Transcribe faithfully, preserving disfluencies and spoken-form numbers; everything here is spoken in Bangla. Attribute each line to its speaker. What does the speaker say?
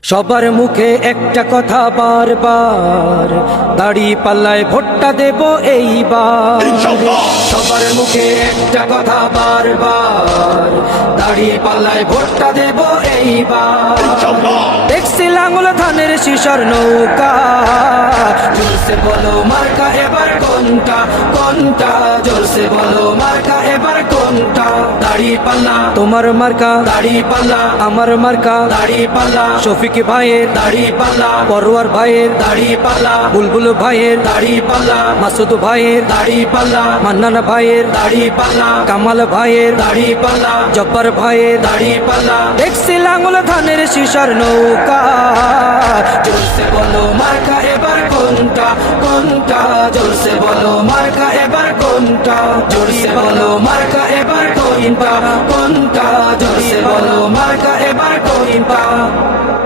Speaker 1: সবার মুখে একটা কথা বারবার, দাড়ি পাল্লায় ভোটটা দেব এইবার। সবার মুখে একটা কথা বারবার, দাড়ি পাল্লায় ভোটটা দেব এইবার। দেখছি লাঙ্গল ধানের শিশর নৌকা, জোরসে বলো মার্কা এবার কোনটা কোনটা, জোরসে বলো মার্কা এবার কোনটা। দাড়ি পাল্লা তোমার মার্কা, দাড়ি পাল্লা আমার মার্কা, দাড়ি পাল্লা শফিক ভাইয়ের দাড়ি পাল্লা, পরোয়ার ভাইয়ের দাড়ি পাল্লা, বুলবুল ভাইয়ের দাড়ি পাল্লা, মাসুদ ভাইয়ের দাড়ি পাল্লা, মান্নান ভাইয়ের দাড়ি পাল্লা, কামাল ভাইয়ের দাড়ি পাল্লা, জব্বার ভাইয়ের দাড়ি পাল্লা। দেখছি লাঙ্গল ধানের শিশর নৌকা, জোরসে বলো মার্কা এবার কোনটা কোনটা, জোরসে বলো মার্কা এবার কোনটা, জোরসে বলো মার্কা এবার কোনটা কোনটা, জোরসে বলো মার্কা এবার কোনটা।